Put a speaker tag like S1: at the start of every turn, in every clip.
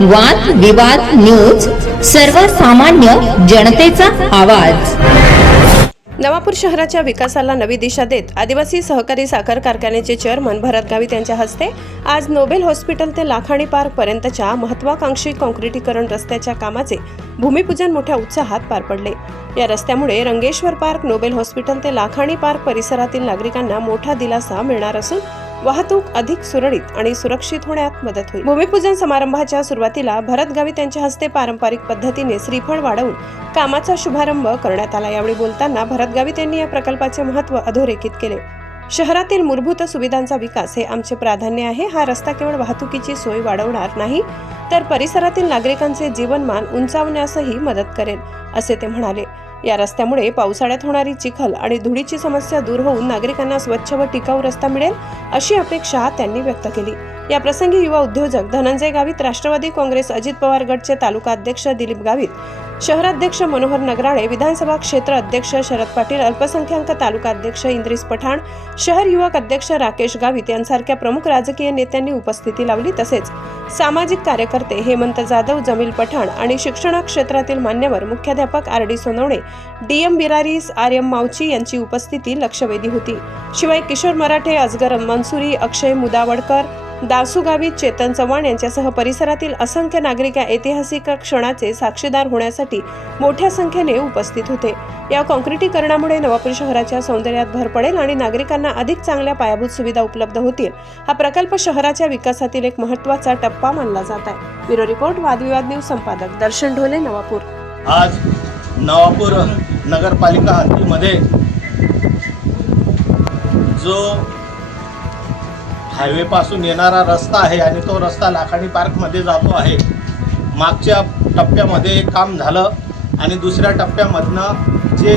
S1: वाद विवाद न्यूज सर्वसामान्य जनतेचा आवाज.
S2: नवापूर शहराच्या विकासाला नवी दिशा देत आदिवासी सहकारी साखर कारखान्याचे चेअरमन भरत गावित यांच्या हस्ते आज नोबेल हॉस्पिटल ते लाखाणी पार्क पर्यंतच्या महत्वाकांक्षी कॉन्क्रिटीकरण रस्त्याच्या कामाचे भूमिपूजन मोठ्या उत्साहात पार पडले. या रस्त्यामुळे रंगेश्वर पार्क नोबेल हॉस्पिटल ते लाखाणी पार्क परिसरातील नागरिकांना मोठा दिलासा मिळणार असून वाहतूक अधिक सुरळीत आणि सुरक्षित होण्यात मदत होईल. भूमिपूजन समारंभाच्या सुरुवातीला भरत त्यांच्या हस्ते पारंपरिक पद्धतीने श्रीफळ वाढवून कामाचा शुभारंभ करण्यात आला. यावेळी बोलताना भरतगावी त्यांनी या प्रकल्पाचे महत्त्व अधोरेखित केले. शहरातील मूलभूत सुविधांचा विकास हे आमचे प्राधान्य आहे. हा रस्ता केवळ वाहतुकीची सोय वाढवणार नाही तर परिसरातील नागरिकांचे जीवनमान उंचावण्यासही मदत करेल असे ते म्हणाले. या रस्त्यामुळे पावसाळ्यात होणारी चिखल आणि धुळीची समस्या दूर होऊन नागरिकांना स्वच्छ व टिकाऊ रस्ता मिळेल अशी अपेक्षा त्यांनी व्यक्त केली. या प्रसंगी युवा उद्योजक धनंजय गावित राष्ट्रवादी काँग्रेस अजित पवार गटचे तालुका अध्यक्ष दिलीप गावित शहराध्यक्ष मनोहर नगराळे विधानसभा क्षेत्र अध्यक्ष शरद पाटील अल्पसंख्याक तालुका अध्यक्ष इंद्रिस पठाण शहर युवक अध्यक्ष राकेश गावित यांसारख्या प्रमुख राजकीय नेत्यांनी उपस्थिती लावली. तसेच सामाजिक कार्यकर्ते हेमंत जाधव जमील पठाण आणि शिक्षण क्षेत्रातील मान्यवर मुख्याध्यापक R D Sonawane D M Biraris R M Mavchi यांची उपस्थिती लक्षवेधी होती. शिवाय किशोर मराठे अजगर मनसुरी अक्षय मुदावडकर दासुगावी चेतन चव्हाण यांच्यासह परिसरातील असंख्य नागरिक या ऐतिहासिक क्षणाचे साक्षीदार होण्यासाठी मोठ्या संख्येने उपस्थित होते. या काँक्रिटीकरणामुळे नवापूर शहराच्या सौंदर्यात भर पडेल आणि नागरिकांना अधिक चांगल्या पायाभूत सुविधा उपलब्ध होतील. हा प्रकल्प शहराच्या विकासातील एक महत्त्वाचा टप्पा मानला जात आहे. ब्युरो रिपोर्ट वादविवाद न्यूज संपादक दर्शन ढोले नवापूर.
S3: आज नवापूर नगरपालिका हद्दीमध्ये जो हायवेपासून येणारा रस्ता आहे आणि तो रस्ता लाखाणी पार्कमध्ये जातो आहे. मागच्या टप्प्यामध्ये काम झालं आणि दुसऱ्या टप्प्यामधनं जे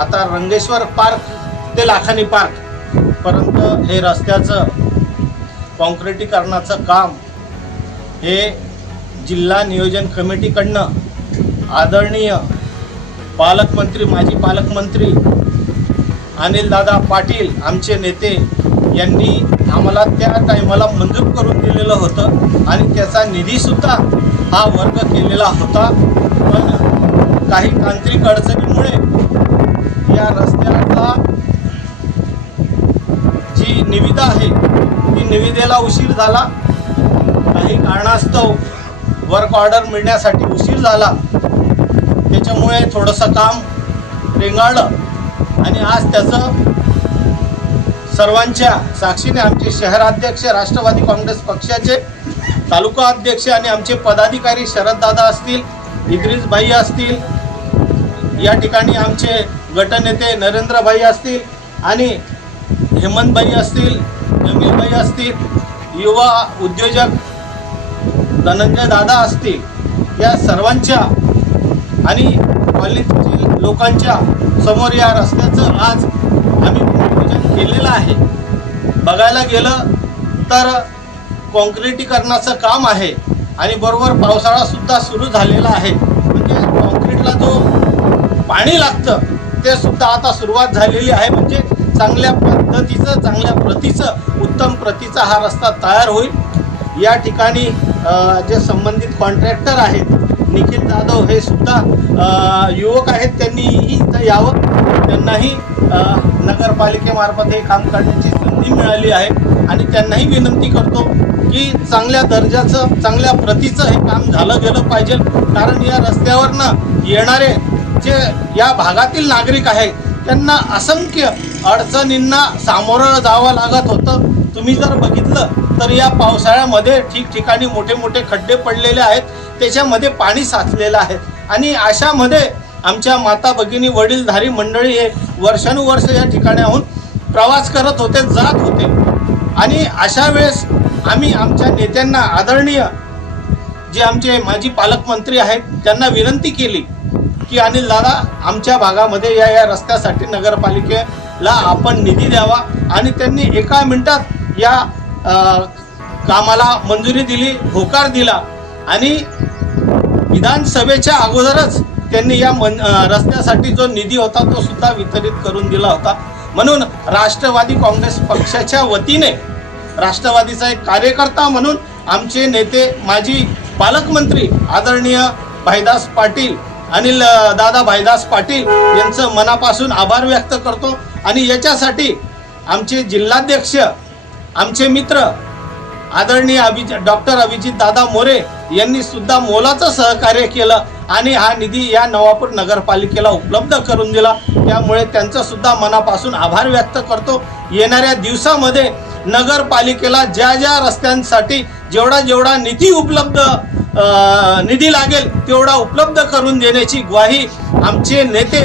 S3: आता रंगेश्वर पार्क ते लाखानी पार्क पर्यंत हे रस्त्याचं कॉन्क्रिटीकरणाचं काम हे जिल्हा नियोजन कमिटीकडनं आदरणीय पालकमंत्री माजी पालकमंत्री अनिलदादा पाटील आमचे नेते यांनी आम्हाला त्या टायमाला मंजूर करून दिलेलं होतं आणि त्याचा निधीसुद्धा हा वर्ग केलेला होता. पण काही तांत्रिक अडचणीमुळे या रस्त्याला जी निविदा आहे ती निविदेला उशीर झाला. काही कारणास्तव वर्क ऑर्डर मिळण्यासाठी उशीर झाला. त्याच्यामुळे थोडंसं काम रेंगाळलं आणि आज त्याचं सर्वांच्या साक्षीने आमचे शहराध्यक्ष राष्ट्रवादी काँग्रेस पक्षाचे तालुका अध्यक्ष आणि आमचे पदाधिकारी शरददादा असतील इद्रिसभाई असतील या ठिकाणी आमचे गटनेते नरेंद्रभाई असतील आणि हेमंतभाई असतील जमीलभाई असतील युवा उद्योजक धनंजय दादा असतील या सर्वांच्या आणि कॉलनीतील लोकांच्या समोर या रस्त्याचं आज आम्ही भूमिपूजन केलेलं आहे. बघायला गेलं तर कॉन्क्रिटीकरणाचं काम आहे आणि बरोबर पावसाळासुद्धा सुरू झालेला आहे. म्हणजे कॉन्क्रीटला जो पाणी लागतं ते सुद्धा आता सुरुवात झालेली आहे. म्हणजे चांगल्या पद्धतीचं चांगल्या प्रतीचं उत्तम प्रतीचा हा रस्ता तयार होईल. या ठिकाणी जे संबंधित कॉन्ट्रॅक्टर आहेत निखिल जाधव हे सुद्धा युवक आहेत त्यांनीही इथं यावं. त्यांनाही नगरपालिकेमार्फत हे काम करण्याची संधी मिळाली आहे. आणि त्यांनाही विनंती करतो की चांगल्या दर्जाचं चांगल्या प्रतीचं हे काम झालं गेलं पाहिजे. कारण या रस्त्यावरनं येणारे जे या भागातील नागरिक आहेत त्यांना असंख्य अडचणींना सामोरं जावं लागत होतं. तुम्ही जर बघितलं तर या पावसाळ्यामध्ये ठिकठिकाणी मोठे मोठे खड्डे पडलेले आहेत. त्याच्यामध्ये पाणी साचलेलं आहे. आणि अशामध्ये आमच्या माता भगिनी वडीलधारी मंडळी हे वर्षानुवर्ष या ठिकाणाहून प्रवास करत होते जात होते. आणि अशा वेळेस आम्ही आमच्या नेत्यांना आदरणीय जे आमचे माजी पालकमंत्री आहेत त्यांना विनंती केली की अनिल दादा आमच्या भागामध्ये या या रस्त्यासाठी नगरपालिकेला आपण निधी द्यावा आणि त्यांनी एका मिनिटात या कामाला मंजुरी दिली होकार दिला आणि विधानसभेच्या अगोदरच त्यांनी या मन रस्त्यासाठी जो निधी होता तो सुद्धा वितरित करून दिला होता. म्हणून राष्ट्रवादी काँग्रेस पक्षाच्या वतीने राष्ट्रवादीचा एक कार्यकर्ता म्हणून आमचे नेते माजी पालकमंत्री आदरणीय भाईदास पाटील अनिल दादा भाईदास पाटील यांचं मनापासून आभार व्यक्त करतो. आणि याच्यासाठी आमचे जिल्हाध्यक्ष आमचे मित्र आदरणीय अभिजित डॉक्टर अभिजित दादा मोरे यांनी सुद्धा मोलाचं सहकार्य केलं आणि हा निधी या नवापूर नगरपालिकेला उपलब्ध करून दिला. त्यामुळे त्यांचं सुद्धा मनापासून आभार व्यक्त करतो. येणाऱ्या दिवसामध्ये नगरपालिकेला ज्या ज्या रस्त्यांसाठी जेवढा जेवढा निधी उपलब्ध निधी लागेल तेवढा उपलब्ध करून देण्याची ग्वाही आमचे नेते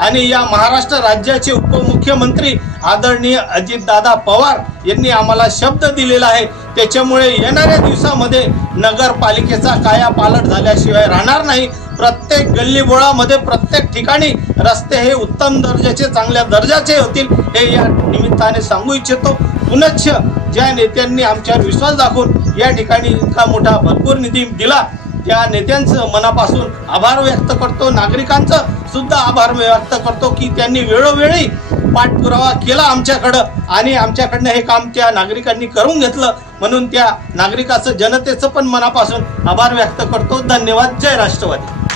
S3: आणि या महाराष्ट्र राज्याचे उपमुख्यमंत्री आदरणीय अजितदादा पवार यांनी आम्हाला शब्द दिलेला आहे. त्याच्यामुळे येणाऱ्या दिवसामध्ये नगरपालिकेचा कायापालट झाल्याशिवाय राहणार नाही. प्रत्येक गल्लीबोळामध्ये प्रत्येक ठिकाणी रस्ते हे उत्तम दर्जाचे चांगल्या दर्जाचे होतील हे या निमित्ताने सांगू इच्छितो. पुनश्च ज्या नेत्यांनी आमच्यावर विश्वास दाखवून या ठिकाणी इतका मोठा भरपूर निधी दिला त्या नेत्यांचं मनापासून आभार व्यक्त करतो. नागरिकांचं सुद्धा आभार व्यक्त करतो की त्यांनी वेळोवेळी पाठपुरावा केला आमच्याकडं आणि आमच्याकडनं हे काम त्या नागरिकांनी करून घेतलं. म्हणून त्या नागरिकाचं जनतेचं पण मनापासून आभार व्यक्त करतो. धन्यवाद. जय राष्ट्रवादी.